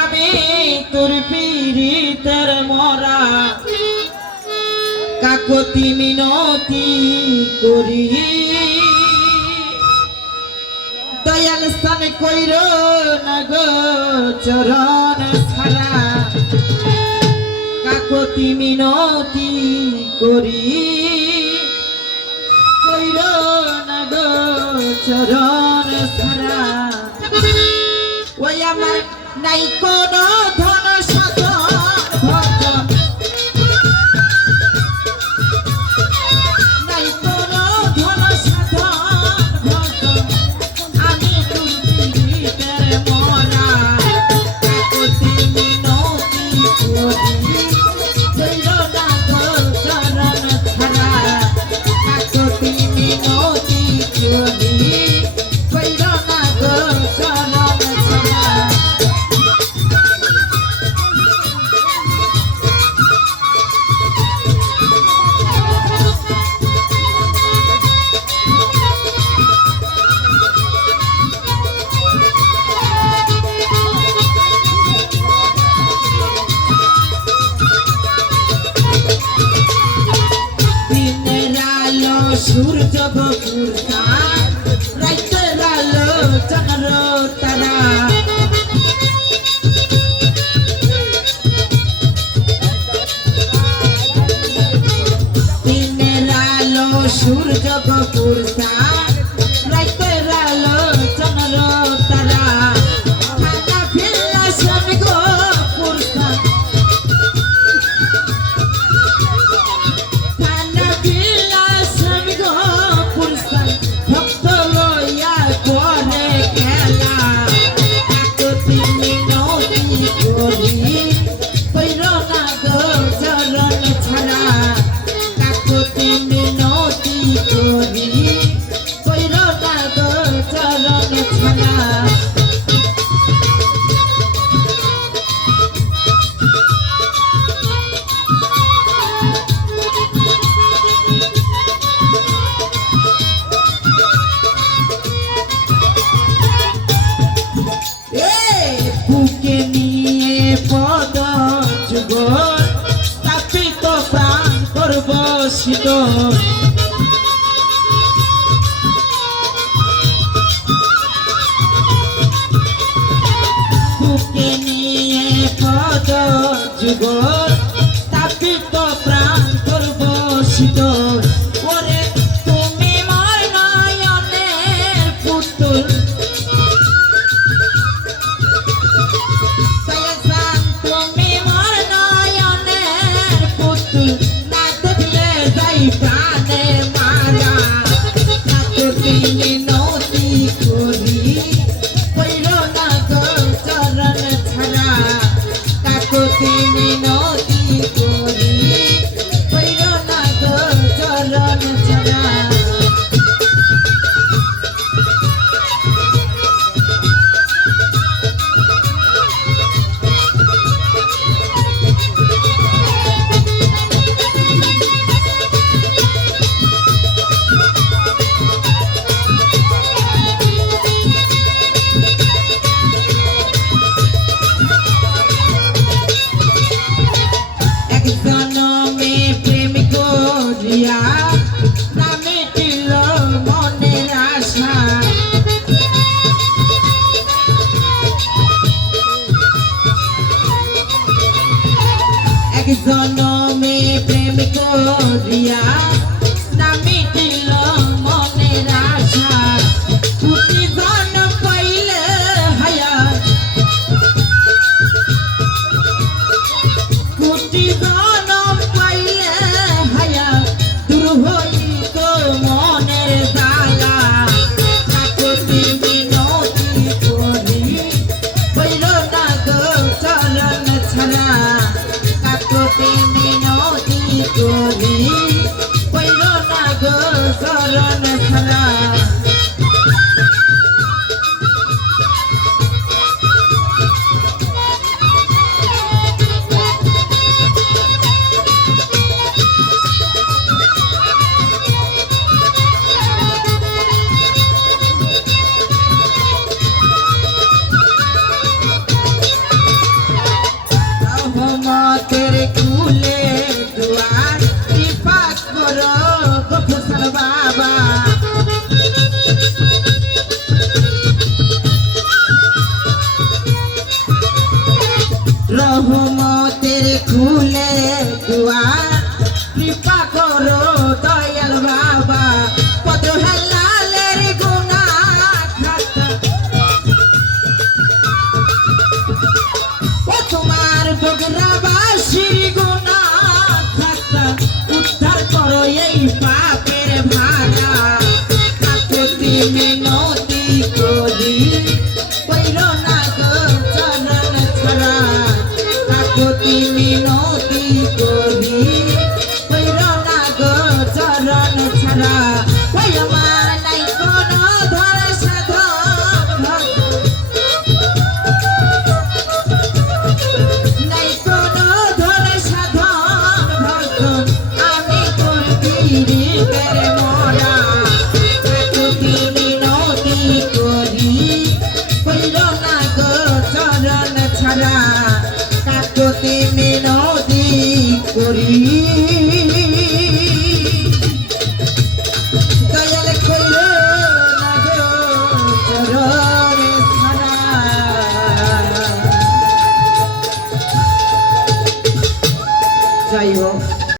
আমি তোর মরা। কাকতি মিনতি করি। দয়াল স্থানে কইর নগ চরণ সারা কাকতি মিনতি করি। চরণ সারা ওই আমার নাই কোন ধন সাথ সূর্য বকুর রাইতের আলো চার তারা। দিনের আলো সূর্য বকুর নদী শীতল বুকে নিয়ে পদ যুগ তাপিত প্রাণ করব শীতল গল্প দিয়া না মিটিল মনের আশা। তুমি ধন পাইলে হায়া। কোটি ধন তুমি Bye.